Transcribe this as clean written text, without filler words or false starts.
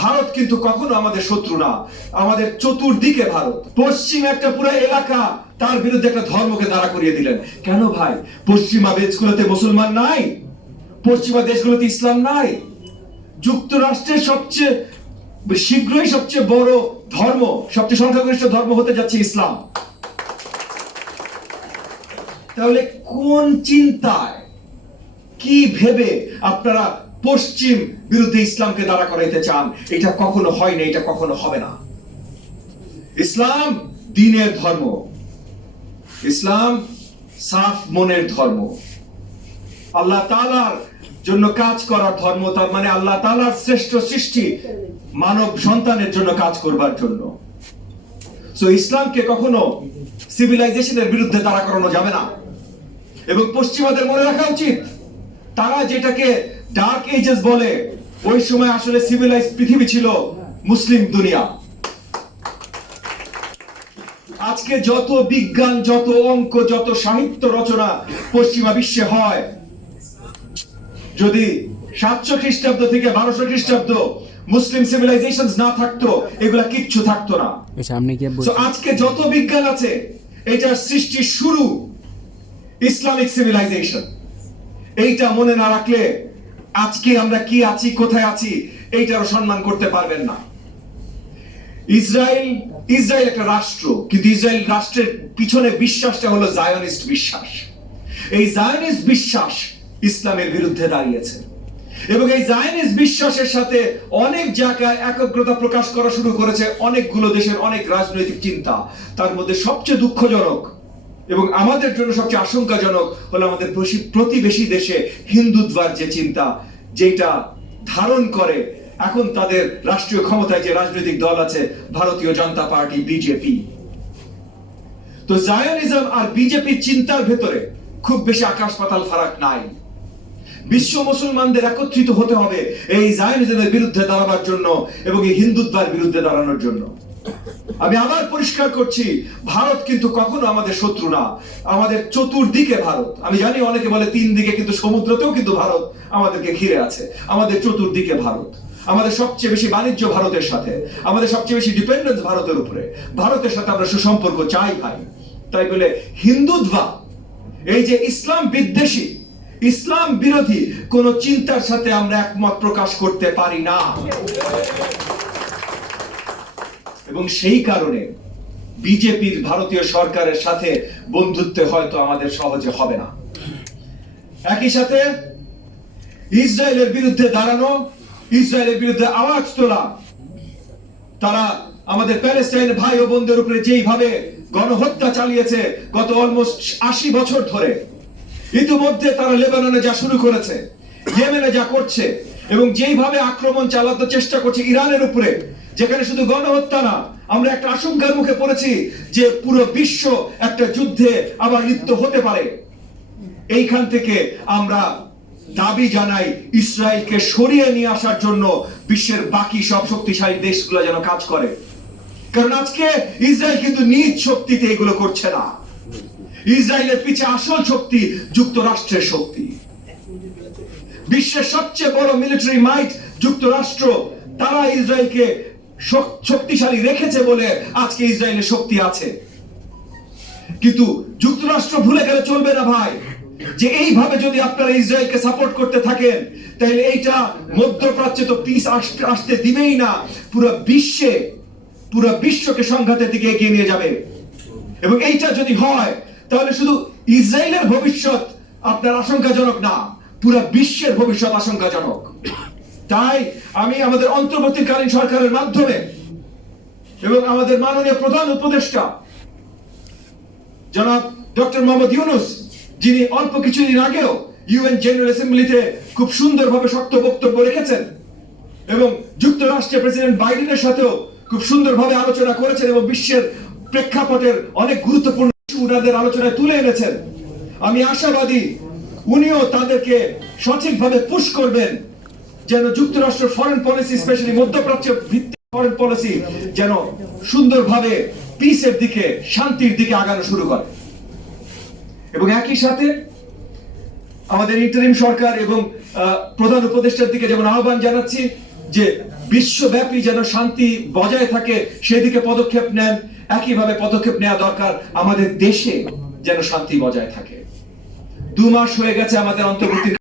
ভারত কিন্তু কখনো আমাদের শত্রু না, আমাদের চতুর্দিকে ভারত। পশ্চিম একটা পুরো এলাকা তার বিরুদ্ধে একটা ধর্মকে দাঁড়া করিয়ে দিলেন। কেন ভাই? পশ্চিমা দেশগুলোতে মুসলমান নাই, পশ্চিমা দেশগুলোতে ইসলাম নাই। যুক্তরাষ্ট্রের সবচেয়ে শীঘ্রই সবচেয়ে বড় ধর্ম, সবচেয়ে সংখ্যাগরিষ্ঠ ধর্ম হতে যাচ্ছে ইসলাম। তাহলে কোন চিন্তায়, কি ভেবে আপনারা পশ্চিম বিরুদ্ধে ইসলামকে দাঁড়া করাইতে চান? এটা কখনো হয় না, এটা কখনো হবে না। ইসলাম দ্বীনের ধর্ম, ইসলাম সাফ মনের ধর্ম, আল্লাহ তাআলার জন্য কাজ করার ধর্ম। তার মানে আল্লাহ তাআলার শ্রেষ্ঠ সৃষ্টি মানব সন্তানের জন্য কাজ করবার জন্য। সো ইসলামকে কখনো সিভিলাইজেশনের বিরুদ্ধে দাঁড়া করানো যাবে না। এবং পশ্চিমাদের মনে রাখা উচিত, তারা যেটাকে ডার্ক এজেস বলে, ওই সময় আসলে সিভিলাইজ পৃথিবী ছিল মুসলিম দুনিয়া। আজকে যত বিজ্ঞান, যত অঙ্ক, যত সাহিত্য রচনা পশ্চিমা বিশ্বে হয়, যদি 700 খ্রিস্টাব্দ থেকে 1200 খ্রিস্টাব্দ মুসলিম সিভিলাইজেশন না থাকতো, এগুলা কিচ্ছু থাকতো না। আজকে যত বিজ্ঞান আছে, এটার সৃষ্টির শুরু ইসলামিক সিভিলাইজেশন। এইটা মনে না রাখলে আজকে আমরা কি আছি, কোথায় আছি, এইটারও সম্মান করতে পারবেন না। ইসরায়েল একটা রাষ্ট্র, কিন্তু ইসরায়েল রাষ্ট্রের পিছনে বিশ্বাসটা হলো জায়নিস্ট বিশ্বাস। এই জায়নিস্ট বিশ্বাস ইসলামের বিরুদ্ধে দাঁড়িয়েছে, এবং এই জায়নিস্ট বিশ্বাসের সাথে অনেক জায়গায় একগ্রতা প্রকাশ করা শুরু করেছে অনেকগুলো দেশের অনেক রাজনৈতিক চিন্তা। তার মধ্যে সবচেয়ে দুঃখজনক এবং আমাদের জন্য সবচেয়ে আশঙ্কাজনক হলো আমাদের প্রতিবেশী দেশে হিন্দুত্বার যে চিন্তা, যেটা ধারণ করে এখন তাদের রাষ্ট্রীয় ক্ষমতায় যে রাজনৈতিক দল আছে, ভারতীয় জনতা পার্টি, বিজেপি। তো জায়নিজম আর বিজেপির চিন্তার ভেতরে খুব বেশি আকাশ পাতাল ফারাক নাই। বিশ্ব মুসলমানদের একত্রিত হতে হবে এই জায়নিজমের বিরুদ্ধে দাঁড়াবার জন্য এবং এই হিন্দুত্বার বিরুদ্ধে দাঁড়ানোর জন্য। আমি আবার পরিষ্কার করছি, ভারত কিন্তু কখনো আমাদের শত্রু না, আমাদের চতুর্দিকে ভারত। আমি জানি অনেকে বলে 3 দিকে, কিন্তু সমুদ্রতেও কিন্তু ভারত আমাদেরকে ঘিরে আছে। আমাদের চতুর্দিকে ভারত, আমাদের সবচেয়ে বেশি বাণিজ্য ভারতের সাথে, আমাদের সবচেয়ে বেশি ডিপেন্ডেন্স ভারতের উপরে। ভারতের সাথে আমরা সুসম্পর্ক চাই ভাই। তাই বলে হিন্দুত্বা, এই যে ইসলাম বিদ্বেষী, ইসলাম বিরোধী কোন চিন্তার সাথে আমরা একমত প্রকাশ করতে পারি না। এবং সেই কারণে বিজেপির ভারতীয় সরকারের সাথে বন্ধুত্ব হয়তো আমাদের সহজে হবে না। একই সাথে ইসরায়েলের বিরুদ্ধে দাঁড়ানো, ইসরায়েলের বিরুদ্ধে আওয়াজ তোলা, তারা আমাদের প্যালেস্টাইনের ভাই ও বোনদের উপরে যেইভাবে গণহত্যা চালিয়েছে গত অলমোস্ট 80 বছর ধরে, ইতিমধ্যে তারা লেবাননে যা শুরু করেছে, ইয়েমেনে যা করছে, এবং যেইভাবে আক্রমণ চালাতে চেষ্টা করছে ইরানের উপরে, যেখানে শুধু গণহত্যা না, আমরা একটা আশঙ্কার মুখে পড়েছি যে পুরো বিশ্ব একটা যুদ্ধে আবার লিপ্ত হতে পারে। এইখান থেকে আমরা দাবি জানাই ইসরায়েলকে সরিয়ে নিয়ে আসার জন্য বিশ্বের বাকি সব শক্তিশালী দেশগুলো যেন কাজ করে। কারণ আজকে ইসরায়েল কিন্তু নিজ শক্তিতে এগুলো করছে না। ইসরায়েলের পিছে আসল শক্তি যুক্তরাষ্ট্রের শক্তি। বিশ্বের সবচেয়ে বড় মিলিটারি মাইট যুক্তরাষ্ট্র, তারা ইসরায়েলকে শক্তিশালী রেখেছে বলে আজকে ইসরায়েলের শক্তি আছে। কিন্তু যুক্তরাষ্ট্র ভুলে গেলে চলবে না ভাই, যে এইভাবে যদি আপনারা ইসরায়েলকে সাপোর্ট করতে থাকেন, তাহলে এইটা মধ্যপ্রাচ্যে তো পিস আসতে দিবেই না, পুরো বিশ্বকে সংঘাতের দিকে এগিয়ে নিয়ে যাবে। এবং এইটা যদি হয়, তাহলে শুধু ইসরায়েলের ভবিষ্যৎ আপনার আশঙ্কাজনক না, পুরো বিশ্বের ভবিষ্যৎ আশঙ্কাজনক। তাই আমি আমাদের অন্তর্বর্তীকালীন সরকারের মাধ্যমে এবং আমাদের মাননীয় প্রধান উপদেষ্টা জনাব ডক্টর মোহাম্মদ ইউনূস, যিনি অল্প কিছুদিন আগেও ইউএন জেনারেল অ্যাসেম্বলিতে খুব সুন্দরভাবে শক্ত বক্তব্য রেখেছেন এবং যুক্তরাষ্ট্রের প্রেসিডেন্ট বাইডেনের সাথেও খুব সুন্দরভাবে আলোচনা করেছেন এবং বিশ্বের প্রেক্ষাপটের অনেক গুরুত্বপূর্ণ ইস্যু ওনাদের আলোচনায় তুলে এনেছেন। আমি আশাবাদী উনিও তাদেরকে সঠিকভাবে পুশ করবেন, যেন যুক্তরাষ্ট্র ফরেন পলিসি, স্পেশালি মধ্যপ্রাচ্য ভিত্তিক ফরেন পলিসি, যেন সুন্দরভাবে পিসের দিকে, শান্তির দিকে আগানো শুরু করে। এবং একই সাথে আমাদের ইন্টারিম সরকার এবং প্রধান উপদেষ্টার দিকে যেমন আহ্বান জানাচ্ছি যে বিশ্বব্যাপী যেন শান্তি বজায় থাকে সেদিকে পদক্ষেপ নেন। একইভাবে পদক্ষেপ নেওয়া দরকার আমাদের দেশে যেন শান্তি বজায় থাকে। 2 মাস হয়ে গেছে আমাদের অন্তর্বর্তী